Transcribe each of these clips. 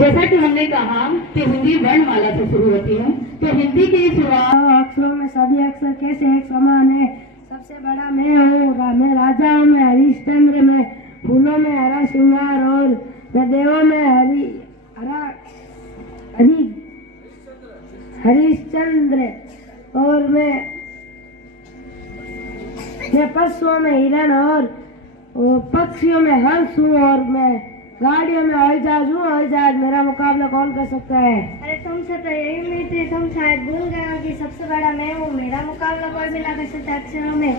जैसा कि हमने कहा कि हिंदी वर्णमाला से शुरू होती है, तो हिंदी की शुरुआत अक्षरों में सभी अक्षर कैसे एक समान है। सबसे बड़ा मैं हूँ, मैं राजा हूँ, मैं हरिश्चंद्र, मैं फूलों में हरा श्रृंगार, और मैं देवों में हरिश्चंद्र, और मैं पशुओं में हिरण, और पक्षियों में हंस हूँ, और मैं गाड़ियों में हवाई जहाज हूँ। हवाई जहाज मेरा मुकाबला कौन कर सकता है? अरे तुमसे तो यही उम्मीद थी, तुम शायद भूल गए हो कि सबसे बड़ा मैं हूँ, मेरा मुकाबला कोई भी ना कर सकता। अक्षरों में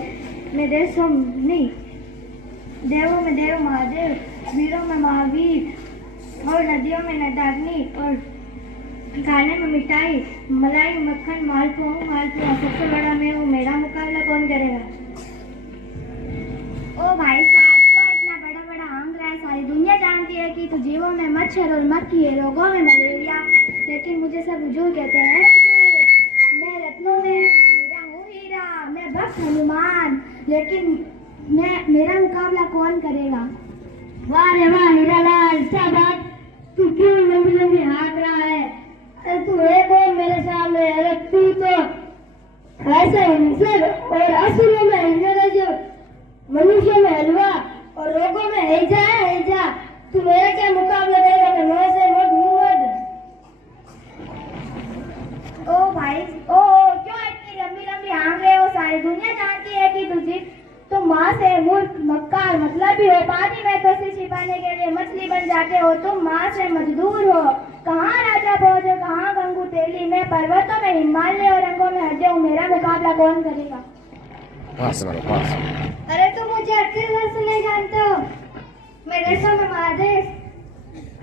मैं देशों नहीं, देवों में देव महादेव, वीरों में महावीर, और नदियों में नदाग्नि, और खाने में मिठाई, मलाई, मक्खन, मालपुआ सबसे बड़ा मैं हूँ, मेरा मुकाबला कौन करेगा? ओ भाई साहब, क्या इतना बड़ा बड़ा आंग रहा है? सारी दुनिया जानती है कि तो जीवों में मच्छर और मक्खी है, रोगों में मलेरिया, लेकिन मुझे सब हुजूर कहते हैं। मैं रत्नों में हीरा हूँ, हीरा, मैं भक्त हनुमान, लेकिन मेरा मुकाबला कौन करेगा? वाह रे वाह हीरालाल, क्या बात, तू क्यों लंबी लंबी हाँक रहा है? अरे तू है कौन मेरे सामने? अरे तू तो ऐसे हिंसक और असुरों में हिंसा, मनुष्यों में हलवा और रोगों में हैजा। तू मेरा क्या मुकाबला करेगा? मैं मोह से मत हूँ। ओ भाई, ओ क्यों इतनी लंबी लंबी हाँक रहे हो? सारी दुनिया जानती है कि तुम माँ से मूर्ख, मक्कार, मतलब भी हो। पानी में तो सिर छिपाने के लिए मछली बन जाते हो। तुम माँ से मजदूर हो। कहाँ राजा भोज, कहाँ गंगू तेली, मैं पर्वतों में हिमालय और रंगों में हटे हूँ, मेरा मुकाबला कौन करेगा? पास। अरे तुम मुझे अच्छे से नहीं जानते हो। मैं देशों में महादेश,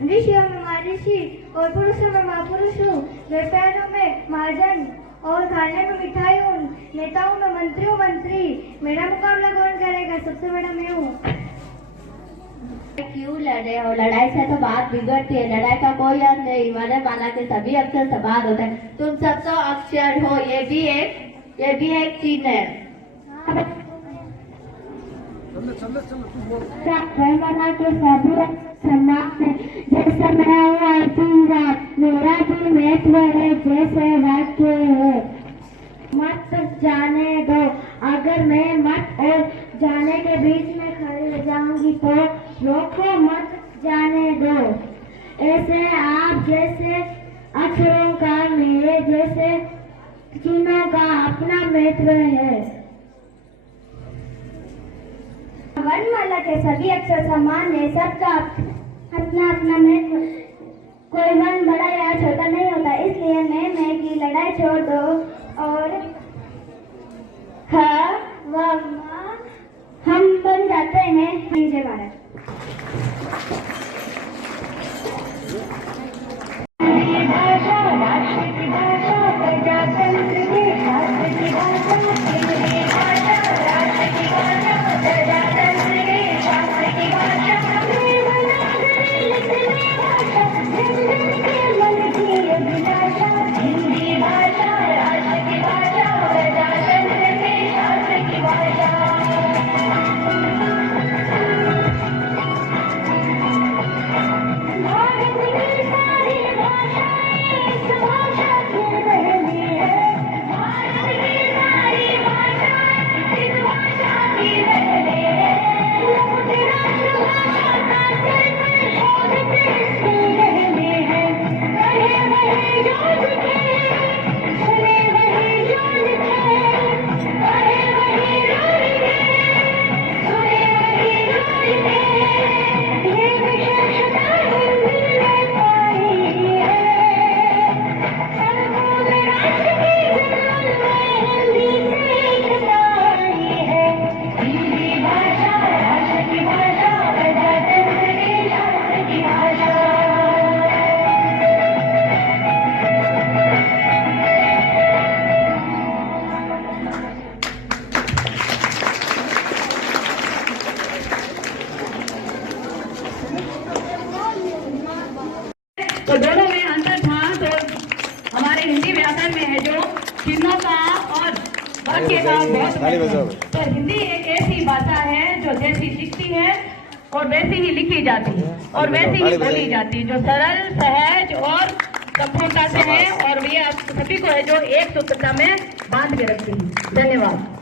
ऋषियों में महर्षि, और पुरुषों में महापुरुष हूँ। मैं पैरों में महाजन और खाने में मिठाई हूँ। नेताओं में मंत्री। मेरा मुकाबला कौन करेगा? सबसे बड़ा मैं हूँ। क्यों लड़े हो? लड़ाई से तो बात बिगड़ती है। लड़ाई का कोई अंत नहीं। वर्णमाला के सभी अक्षर समान होते हैं। तुम सब तो अक्षर हो, ये भी एक चीज है। वर्णमाला के सभी समान है। जैसे मैं हूँ पूरा, मेरा भी महत्व है जैसे वाक्य है। मत जाने दो, अगर मैं मत और जाने के बीच में खड़ी हो जाऊंगी तो रोको मत, जाने दो। ऐसे आप जैसे अक्षरों का मेरे जैसे चिन्हों का अपना महत्व है। वर्णमाला के सभी अक्षर समान है, सबका अपना अपना महत्व। कोई वर्ण बड़ा या छोटा नहीं होता, इसलिए मैं की लड़ाई छोड़ दो और हम बन जाते हैं जय भारत। तो दोनों में अंतर था। तो हमारे हिंदी व्याकरण में है जो चिन्हों का और वाक्य का बहुत महत्व है। तो हिंदी एक ऐसी भाषा है जो जैसी दिखती है और वैसी ही लिखी जाती है और वैसी ही बोली जाती है, जो सरल, सहज और कठोरता से है, और ये आप सभी को है जो एक सूत्रता में बांध के रखती है। धन्यवाद।